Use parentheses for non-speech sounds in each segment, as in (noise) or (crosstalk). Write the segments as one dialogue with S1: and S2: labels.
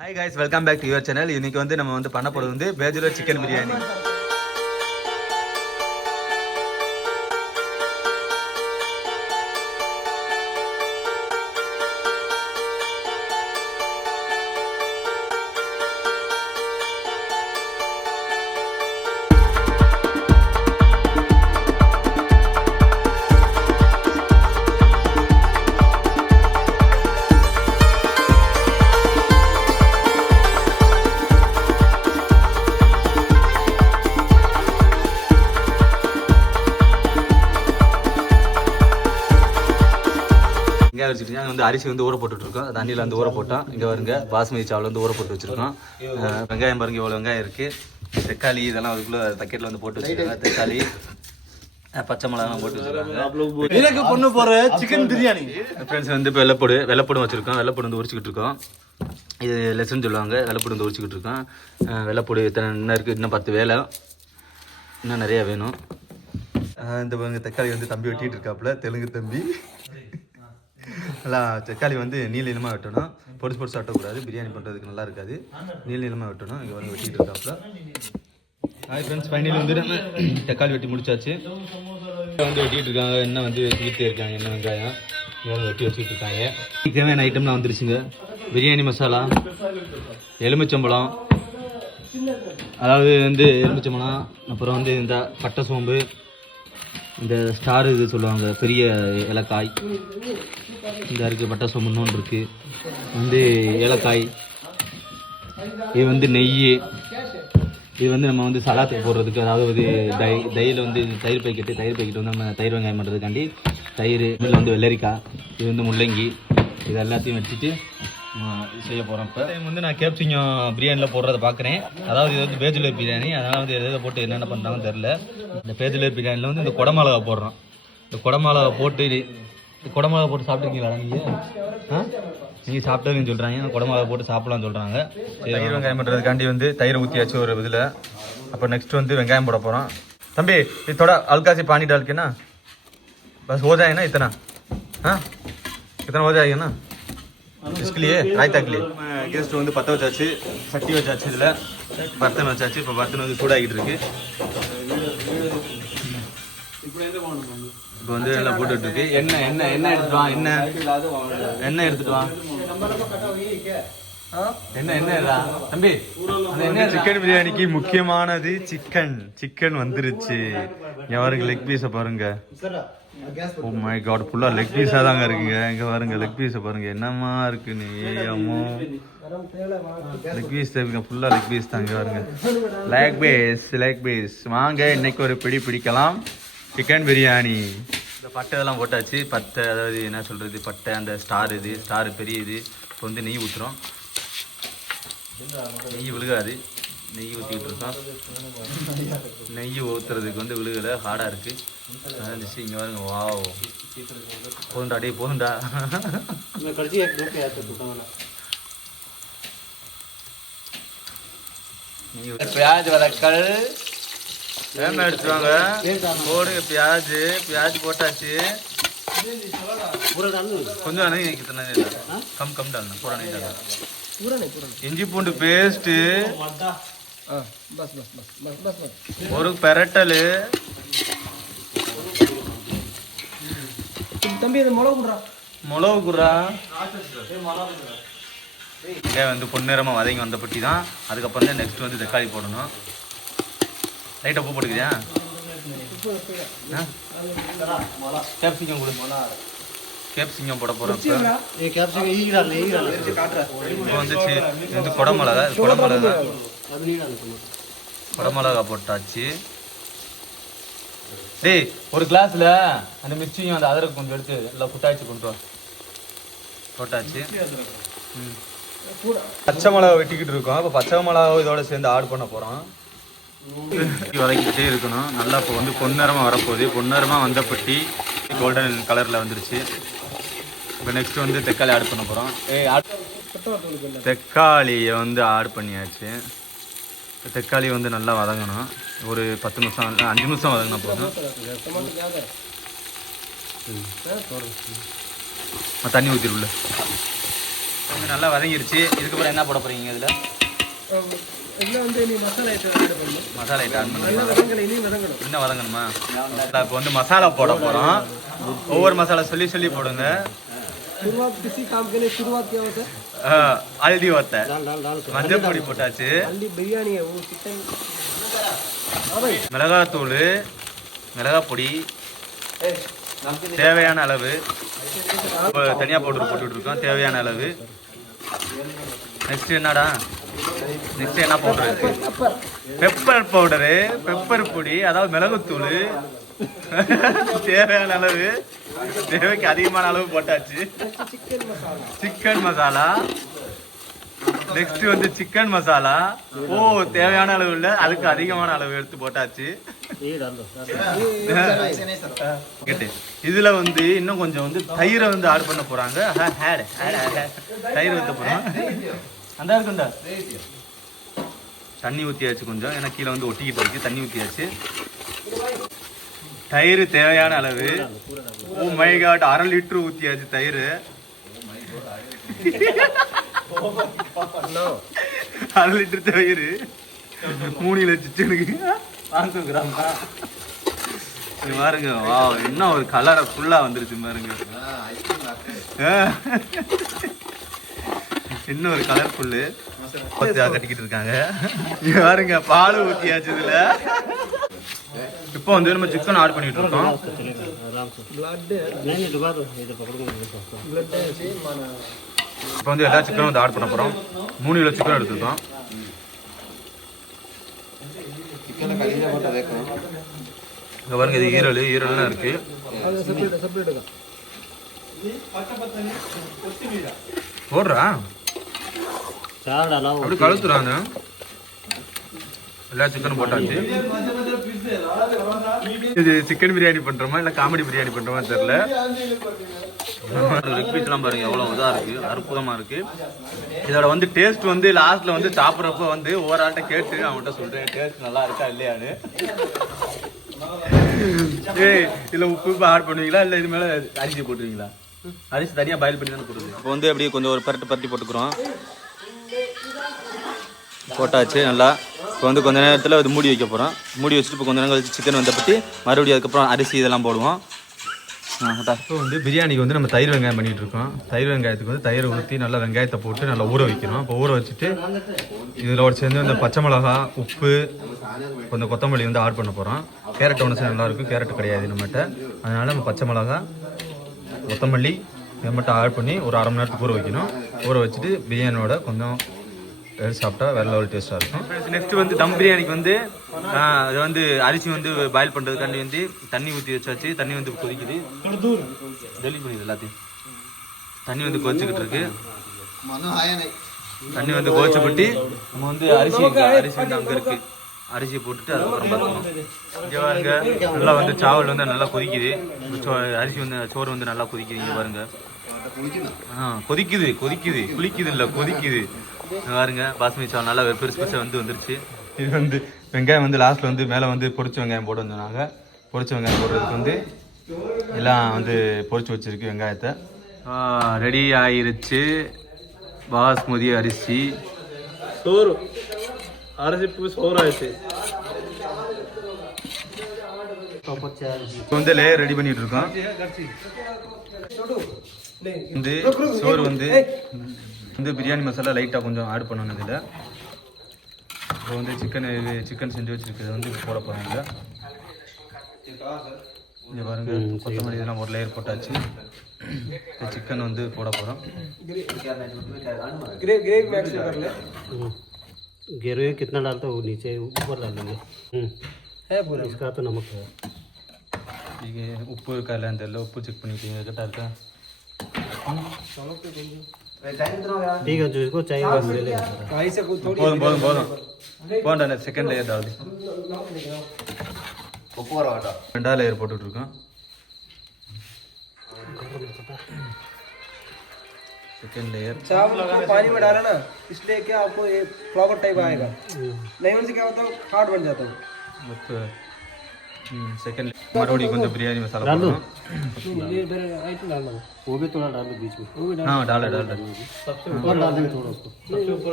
S1: Hi guys welcome back to your channel இன்னைக்கு வந்து நம்ம வந்து பண்ண போகிறது வந்து பேச்சுலர் சிக்கன் பிரியாணி இங்கே வச்சுக்கிட்டீங்க வந்து அரிசி வந்து ஊற போட்டுட்டு இருக்கோம் தண்ணியில் வந்து ஊற போட்டோம் இங்கே வருங்க பாஸ்மதி சாவல் வந்து ஊற போட்டு வச்சிருக்கோம். வெங்காயம் பாருங்க இவ்வளோ வெங்காயம் இருக்கு. தக்காளி இதெல்லாம் அதுக்குள்ள தக்கெட்டில் வந்து போட்டு வச்சிருக்காங்க. தக்காளி பச்சை மிளகாலாம் போட்டு வச்சிருக்காங்க.
S2: எனக்கு பொண்ணு போற சிக்கன் பிரியாணி
S1: ஃப்ரெண்ட்ஸ் வந்து இப்போ வெள்ளப்பொடு வெள்ளப்பொடும் வச்சிருக்கோம். வெள்ளப்பொடு வந்து உரிச்சிக்கிட்டு இருக்கோம். இது லெசன் சொல்லுவாங்க வெள்ளப்பொடு வந்து உரிச்சிக்கிட்டு இருக்கோம். வெள்ளைப்பொடி இத்தனை இன்னும் இருக்குது இன்னும் பத்து வேலை. இன்னும் நிறைய வேணும். இந்த பாருங்க தக்காளி வந்து தம்பி வெட்டிட்டு இருக்காப்புல தெலுங்கு தம்பி. நல்லா தக்காளி வந்து நீல நீளமாக வெட்டணும். பொடிசு பொடிசு வெட்டக்கூடாது. பிரியாணி பண்ணுறதுக்கு நல்லா இருக்காது. நீல நீளமாக வெட்டணும். இங்கே வந்து வெட்டிட்டு இருக்காப்புல. ஹாய் ஃப்ரெண்ட்ஸ் ஃபைனல் வந்து நம்ம (clears throat) தக்காளி வெட்டி முடிச்சாச்சு. வந்து வெட்டிட்டு இருக்காங்க. என்ன வந்து வெட்டிக்கிட்டே இருக்காங்க. என்ன வெங்காயம். இவங்க வெட்டி வச்சுட்டு இருக்காங்க. தேவையான ஐட்டம்லாம் வந்துருச்சுங்க. பிரியாணி மசாலா எலுமிச்சம்பழம். அதாவது வந்து எலுமிச்சம்பழம் அப்புறம் வந்து இந்த பட்டை சோம்பு இந்த ஸ்டார் இது சொல்லுவாங்க பெரிய ஏலக்காய். இந்த இருக்குது பட்டை சோம்பு இருக்குது வந்து ஏலக்காய். இது வந்து நெய். இது வந்து நம்ம வந்து சலாத்துக்கு போடுறதுக்கு அதாவது வந்து தை தயிரில் வந்து தயிர் பாக்கெட்டு தயிர் பைக்கெட் வந்து நம்ம தயிர் வெங்காயம் பண்ணுறதுக்காண்டி தயிர் இதில் வந்து வெள்ளரிக்காய் இது வந்து முள்ளங்கி இது எல்லாத்தையும் வச்சுட்டு செய்ய போகிறேன் வந்து நான் கேப்சிங்கம் பிரியாணியில் போடுறத பார்க்குறேன் அதாவது இது வந்து பேஜுலர் பிரியாணி. அதனால் வந்து எதை போட்டு என்னென்ன பண்ணுறாங்கன்னு தெரில இந்த பேஜுலர் பிரியாணியில் வந்து இந்த குடமிளகா போடுறோம். இந்த குடமிளகா போட்டு இந்த குடமிளகா போட்டு சாப்பிட்டுருக்கீங்களா நீங்கள் ஆ? நீங்கள் சாப்பிட்டதுன்னு சொல்கிறாங்க குடமிளகா போட்டு சாப்பிட்லான்னு சொல்கிறாங்க தயிர் வெங்காயம் பண்ணுறதுக்காண்டி வந்து தயிர் ஊற்றியாச்சு ஒரு இதில். அப்போ நெக்ஸ்ட் வந்து வெங்காயம் போட போகிறோம் தம்பி இது தொட அல்காசி பானி டால்கேனா பஸ் ஓஜாயினா இத்தனை? ஆ? இத்தனை ஓஜாயினா டிஸ்கிலேயே ராய்த்தாக்கிலே கேஸ்ட் வந்து பற்ற வச்சாச்சு சட்டி வச்சாச்சு இதில். பர்த்தன் வச்சாச்சு இப்போ பர்த்தன் வந்து சூடாகிட்டு இருக்கு. இப்போ வந்து நல்லா போட்டுட்டு இருக்கு. என்ன என்ன என்ன எடுத்துட்டு என்ன? என்ன எடுத்துட்டு வா? என்ன என்ன தம்பி என்ன சிக்கன் பிரியாணிக்கு முக்கியமானது சிக்கன் சிக்கன் வந்துருச்சு. எவருக்கு லெக் பீஸை பாருங்க. ஓ மை காட் ஃபுல்லா லெக் பீஸா தாங்க இருக்குங்க. இங்க பாருங்க லெக் பீஸை பாருங்க. என்னமா இருக்கு நீ? அம்மோ. லெக் பீஸ் தேவைங்க. ஃபுல்லா லெக் பீஸ் தாங்க பாருங்க. லெக் பீஸ் லெக் பீஸ் வாங்க இன்னைக்கு ஒரு பிடி பிடிக்கலாம். சிக்கன் பிரியாணி இந்த பட்டை இதெல்லாம் போட்டாச்சு. பட்டை அதாவது என்ன சொல்றது? பட்டை அந்த ஸ்டார் இது. ஸ்டார் பெரிய இது. இப்போ வந்து நெய் ஊற்றுறோம் நெய் விழுகாது. நெய் ஊற்றிக்கிட்டு இருக்கோம் நெய் ஊற்றுறதுக்கு வந்து விழுகலை. ஹார்டாக இருக்குது இருந்துச்சு. இங்கே பாருங்க. வா போதுண்டா டே போதுண்டா பியாஜ் வரக்கல் வேம எடுத்துவாங்க போடுங்க பியாஜ். பியாஜ் போட்டாச்சு. கொஞ்சம் கம் கம் டால்னா. பூரா இஞ்சி பூண்டு பேஸ்ட்டு. पूरा नहीं डालना இஞ்சி பூண்டு பேஸ்ட் ஒரு பெரட்டல்
S2: தம்பி இது மிளகு போடுறா
S1: மிளகு குரா இங்கே வந்து பொன்னிறமாக வதங்கி வந்த பட்டி தான் அதுக்கப்புறம் தான் நெக்ஸ்ட் வந்து தக்காளி போடணும் லைட்டாக உப்பு போட்டுக்கிறியா கேப்சிகம் கொடு கேப்சிகம் போட போகிறோம் இப்போ
S2: ஏ கேப்சிகம் ஈகிடால ஈகிடால காட்டுற
S1: இப்போ வந்துச்சு இது வந்து குடமிளகா இது குடமிளகா
S2: அது நீடால
S1: குடமிளகா போட்டாச்சு. டேய் ஒரு கிளாஸ்ல அந்த மிர்ச்சியும் அந்த அதருக்கு கொஞ்சம் எடுத்து எல்லாம் குட்டாச்சு கொண்டு வா. போட்டாச்சு. ம். பச்சை மிளகா வெட்டிக்கிட்டு இருக்கோம். இப்போ பச்சை மிளகா இதோட சேர்ந்து ஆட் பண்ண போகிறோம் வதக்கிட்டே இருக்கணும். நல்லா இப்போ வந்து பொன்னிறமாக வரப்போகுது. பொன்னிறமாக வந்த பட்டி கோல்டன் கலரில் வந்துருச்சு. இப்போ நெக்ஸ்ட் வந்து தக்காளி ஆட் பண்ண போகிறோம் தக்காளியை வந்து ஆட் பண்ணியாச்சு. தக்காளி வந்து நல்லா வதங்கணும். ஒரு பத்து நிமிஷம் அஞ்சு நிமிஷம் வதங்கினா போதும். தண்ணி ஊற்றிடுள்ள கொஞ்சம் நல்லா வதங்கிருச்சு. இதுக்கப்புறம் என்ன போட போறீங்க இதில்?
S2: இதில் வந்து நீ மசாலா ஐட்டம்
S1: மசாலா இன்னும் வதங்கணுமா? இப்போ வந்து மசாலா போட போகிறோம் ஒவ்வொரு மசாலா சொல்லி சொல்லி போடுங்க.
S2: அல்டி ஒருத்த.
S1: மஞ்சள் பொடி போட்டாச்சு.
S2: மிளகாய்
S1: தூள் மிளகா பொடி தேவையான அளவு. தனியாக பவுடர் போட்டுட்ருக்கோம் தேவையான அளவு. நெக்ஸ்ட் என்னடா? நெக்ஸ்ட் என்ன பவுடர்? பெப்பர் பவுடரு பெப்பர் பொடி அதாவது மிளகுத்தூள். (laughs) தேவையான அளவு. தேவைக்கு அதிகமான அளவு போட்டாச்சு. சிக்கன் மசாலா நெக்ஸ்ட் வந்து சிக்கன் மசாலா ஓ தேவையான அளவு இல்ல. அதுக்கு அதிகமான அளவு எடுத்து போட்டாச்சு. இதுல வந்து இன்னும் கொஞ்சம் வந்து தயிரை வந்து ஆட் பண்ண போறாங்க. தயிர் வைத்த போறோம். அந்த இருக்குண்டா தண்ணி ஊற்றியாச்சு கொஞ்சம். ஏன்னா கீழே வந்து ஒட்டிக்கிட்டு இருக்கு தண்ணி ஊற்றியாச்சு தயிர் தேவையான அளவு. ஓ மை காட் அரை லிட்டர் ஊத்தியாச்சு தயிர். அரை லிட்டர் தயிர். மூணு வாங்க கிராம. இது பாருங்க வா இன்னும் ஒரு கலரை ஃபுல்லா வந்துருச்சு பாருங்க. இன்னும் ஒரு கலர்ஃபுல்லு கட்டிக்கிட்டு இருக்காங்க. பாருங்க பால் ஊத்தியாச்சு இதுல. இப்போ வந்து நம்ம சிக்கன் ஆட் பண்ணிட்டு இருக்கோம். இப்போ வந்து எல்லா சிக்கனும் வந்து ஆட் பண்ண போகிறோம் மூணு கிலோ சிக்கன் எடுத்துருக்கோம். இங்கே பாருங்க இது ஈரல் ஈரல்லாம் இருக்கு. போடுறா. கழுத்துறாங்க எல்லா சிக்கனும் போட்டாச்சு. இது சிக்கன் பிரியாணி பண்றோமா இல்ல காமெடி பிரியாணி பண்றோமா தெரியல. லெக் பீஸ்லாம் பாருங்க எவ்வளவு இதா இருக்கு அற்புதமா இருக்கு. இதோட வந்து டேஸ்ட் வந்து லாஸ்ட்ல வந்து சாப்பிட்றப்ப வந்து ஒவ்வொரு ஆள்கிட்ட கேட்டு அவன்கிட்ட சொல்றேன் டேஸ்ட் நல்லா இருக்கா இல்லையான்னு. ஏய் இதுல உப்பு உப்பு ஆட் பண்ணுவீங்களா இல்ல இது மேல அரிசி போட்டுருவீங்களா? அரிசி தனியா பாயில் பண்ணி தானே போடுவீங்க இப்போ வந்து அப்படியே கொஞ்சம் ஒரு பரட்டு பரட்டி போட்டுக்கிறோம். போட்டாச்சு நல்லா. இப்போ வந்து கொஞ்ச நேரத்தில் அது மூடி வைக்க போகிறோம் மூடி வச்சுட்டு இப்போ கொஞ்ச நேரம் கழிச்சு சிக்கன் வந்த பற்றி மறுபடியும் அதுக்கப்புறம் அரிசி இதெல்லாம் போடுவோம். இப்போ வந்து பிரியாணிக்கு வந்து நம்ம தயிர் வெங்காயம் பண்ணிகிட்ருக்கோம் இருக்கோம். தயிர் வெங்காயத்துக்கு வந்து தயிரை ஊற்றி நல்லா வெங்காயத்தை போட்டு நல்லா ஊற வைக்கணும். இப்போ ஊற வச்சுட்டு இதில் ஒரு சேர்ந்து இந்த பச்சை மிளகா உப்பு கொஞ்சம் கொத்தமல்லி வந்து ஆட் பண்ண போகிறோம் கேரட் ஒன்று நல்லா இருக்கும். கேரட் கிடையாது நம்மகிட்ட. அதனால் நம்ம பச்சை மிளகா கொத்தமல்லி இதை மட்டும் ஆட் பண்ணி ஒரு அரை மணி நேரத்துக்கு ஊற வைக்கணும். ஊற வச்சுட்டு பிரியாணியோட கொஞ்சம் எடுத்து சாப்பிட்டா வேற லெவல் டேஸ்ட்டாக இருக்கும். நெக்ஸ்ட் வந்து தம் பிரியாணிக்கு வந்து அது வந்து அரிசி வந்து பாயில் பண்ணுறதுக்காண்டி வந்து தண்ணி ஊற்றி வச்சாச்சு. தண்ணி வந்து கொதிக்குது. டெலிட் பண்ணிடுது எல்லாத்தையும். தண்ணி வந்து கொதிச்சுக்கிட்டு இருக்கு. தண்ணி வந்து கொதிச்சு நம்ம வந்து அரிசி அரிசி வந்து அங்கே இருக்கு. அரிசியை போட்டுட்டு அதுக்கப்புறம் பார்க்கணும் இங்கே பாருங்க நல்லா வந்து சாவல் வந்து நல்லா கொதிக்குது. சோ- அரிசி வந்து சோறு வந்து நல்லா கொதிக்குது இங்கே பாருங்க. ஆ கொதிக்குது கொதிக்குது குளிக்குது இல்ல கொதிக்குது. இங்க பாருங்க பாஸ்மதி சாவல் நல்லா பெருசு பெருசா வந்து வந்துருச்சு. இது வந்து வெங்காயம் வந்து லாஸ்ட்ல வந்து மேல வந்து பொரிச்ச வெங்காயம் போட்டு வந்தாங்க பொரிச்ச வெங்காயம் போடுறதுக்கு வந்து எல்லாம் வந்து பொரிச்சு வச்சிருக்கு வெங்காயத்தை. ரெடி ஆயிருச்சு. பாஸ்மதி அரிசி.
S2: சோறு. அரிசி சோறு ஆயிடுச்சு
S1: இப்போ வந்து லேயர் ரெடி பண்ணிட்டு இருக்கோம். வந்து சோறு வந்து வந்து பிரியாணி மசாலா லைட்டாக கொஞ்சம் ஆட் பண்ணணும் இதில். இப்போ வந்து சிக்கன் இது சிக்கன் செஞ்சு வச்சுருக்கிறது வந்து போட போகிறாங்க இங்கே பாருங்க கொத்தமல்லி இதெல்லாம் ஒரு லேயர் போட்டாச்சு. சிக்கன் வந்து போட போகிறோம்
S2: ग्रेवी
S3: कितना डालते हो नीचे ऊपर डाल देंगे
S2: है पूरा
S3: इसका तो नमक
S1: உப்பு செக் பண்ணிக்கிட்டீங்க கரெக்டாக இருக்கா?
S3: ठीक है जो इसको चाहिए वो ले लेंगे सारा।
S2: भाई से कुछ थोड़ी
S1: போதும் போதும் போதும் போண்டா செகண்ட் லேயர் ஆகுது ரெண்டாவது லேயர் போட்டுட்டு இருக்கோம் செகண்ட் லேயர்
S2: चावल को पानी में डाला ना इसलिए क्या आपको ये फ्लावर टाइप आएगा नहीं उनसे क्या होता है हार्ड बन जाता है
S1: உப்பு ம் செகண்ட் மறுபடியும் கொஞ்சம் பிரியாணி மசாலா போடணும்
S2: ये इधर आइटम डालना
S3: वो भी थोड़ा डाल दो बीच में
S2: वो भी डाल
S1: ஆ டால் டால்
S3: ऊपर डाल देंगे थोड़ा उसको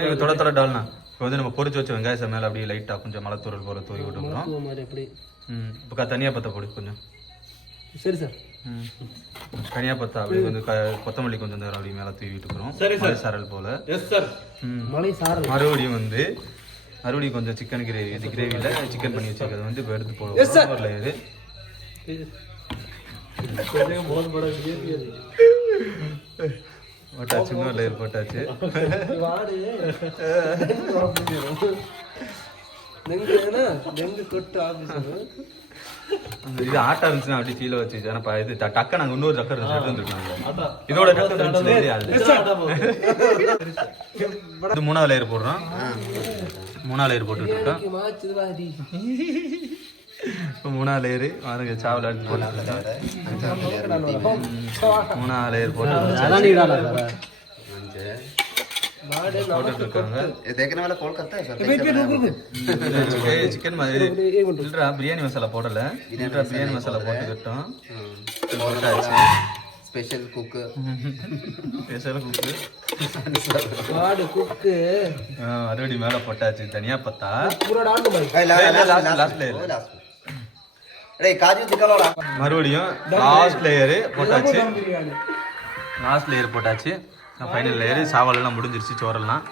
S1: ஏய், தொட தொட டால்னா இப்போ வந்து நம்ம பொரிச்சு வச்ச வெங்காயத்தை மேலே அப்படியே லைட்டாக கொஞ்சம் மலைத்தூரல் போல தூவி விட்டுக்கிறோம்
S2: वो हमारे अपने
S1: ம் இப்போ தனியாக பற்ற போடு கொஞ்சம்
S2: सर सर
S1: ம் தனியாக பற்றா அப்படி வந்து க- கொத்தமல்லி கொஞ்சம் நேரம் அப்படி மேலே தூவி விட்டுக்கிறோம் சரி சார் சரல் போல்
S2: यस सर
S1: ம்
S2: मणि सार
S1: மறுபடியும் வந்து மறுபடியும் கொஞ்சம் சிக்கன் கிரேவி இந்த கிரேவியில் சிக்கன் பண்ணி வச்சுருக்கிறது வந்து இப்போ எடுத்து போடுவோம்.
S2: இது.
S1: போட்டாச்சு இன்னொரு லேயர் போட்டாச்சு. இது ஆட்டா இருந்துச்சுன்னா அப்படி கீழே வச்சு இது டக்க நாங்க இன்னொரு டக்கர் எடுத்து வந்துருக்காங்க இதோட டக்கர் இருந்துச்சு மூணாவது லேயர் போடுறோம். மூணா லேயர் இப்போ மூணா லேயரு பாருங்க சாவல் அடிச்சு போட்டுருக்காங்க மூணா லேயர் போட்டு சிக்கன் மாதிரி பிரியாணி மசாலா போடல. Biryani masala போட்டுக்கிட்டோம்.
S4: Special cook.
S1: Special cook.
S2: காடு குக்கு.
S1: அறுபடி மேல போட்டாச்சு. தனியா பத்தா? மறுபடியும் லாஸ்ட் லேயரு போட்டாச்சு. லாஸ்ட் லேயர் போட்டாச்சு. ஃபைனல் லேயர் சாவல் எல்லாம் முடிஞ்சிருச்சு சோறெல்லாம்.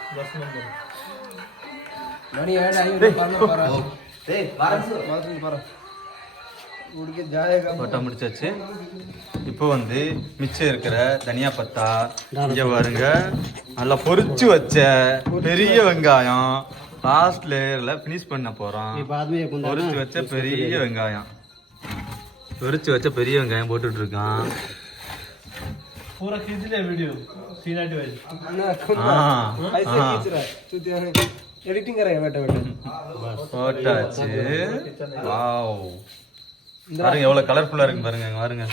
S2: மணி ஏழு
S1: போட்டா முடிச்சாச்சு இப்போ வந்து மிச்சம் இருக்கிற தனியா பத்தா இங்க பாருங்க நல்லா பொரிச்சு வச்ச பெரிய வெங்காயம் லாஸ்ட் லேயர்ல ஃபினிஷ் பண்ண போறோம்
S3: ये बाद में ये कुंदा
S1: பொரிச்சு வச்ச பெரிய வெங்காயம் பொரிச்சு வச்ச பெரிய வெங்காயம் போட்டுட்டு இருக்கான்
S2: पूरा खींच ले वीडियो सीनाटी वाली ना
S1: ஆ,
S2: ऐसे
S1: ஆ.
S2: खींच रहा है तू तो एडिटिंग करेगा बेटा बेटा
S1: போட்டாச்சு வாவ் பாருங்க எவ்வளவு கலர்ஃபுல்லா இருக்கு பாருங்க பாருங்க.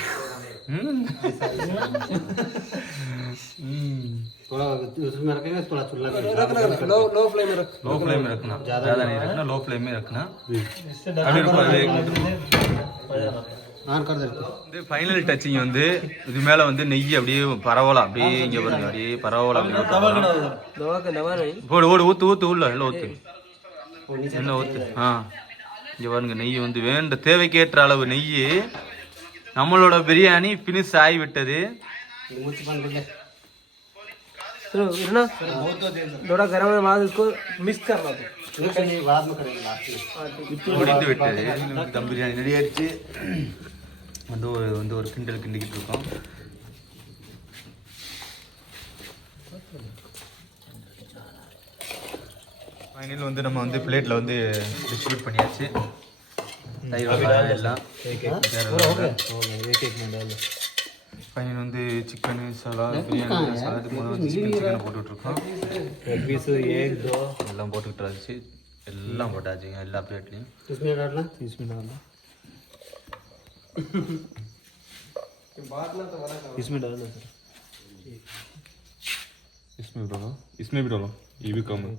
S1: ஃபைனல் டச்சிங் வந்து இது மேல வந்து நெய் அப்படியே பரவலாம் அப்படியே இங்க பாருங்க அப்படியே பரவலாம் போடு ஓடு ஊத்து ஊத்து உள்ள இல்ல ஊத்து. இல்ல ஊத்து. ஆ. இங்க பாருங்க நெய் வந்து வேண்ட தேவைக்கேற்ற அளவு நெய் நம்மளோட பிரியாணி ஃபினிஷ் ஆகிவிட்டது
S3: ये मुझे बंद कर दे
S2: चलो इतना थोड़ा गरम है बाद इसको मिक्स करना तो
S3: नहीं नहीं बाद में करेंगे लास्ट में
S1: முடிந்து விட்டது தம் பிரியாணி ரெடி ஆயிடுச்சு வந்து ஒரு வந்து ஒரு கிண்டல் கிண்டிக்கிட்டு இருக்கோம் ஃபைனல் வந்து நம்ம வந்து பிளேட்ல வந்து டிஸ்ட்ரிபியூட் பண்ணியாச்சு தயிர் வெங்காயம் எல்லாம்
S3: हो गया एक एक में डाल
S1: ஃபைனல் வந்து சிக்கனு சலாட் பிரியாணி சலாட் மூணு வந்து சிக்கன் சிக்கனை போட்டுட்டு இருக்கோம்
S3: एक पीस एक दो
S1: எல்லாம் போட்டுக்கிட்டு இருந்துச்சு எல்லாம் போட்டாச்சுங்க எல்லா பிளேட்லையும்
S3: इसमें डालना इसमें डालना इसमें डालना सर
S5: इसमें भी डालो इसमें भी डालो ये भी कम है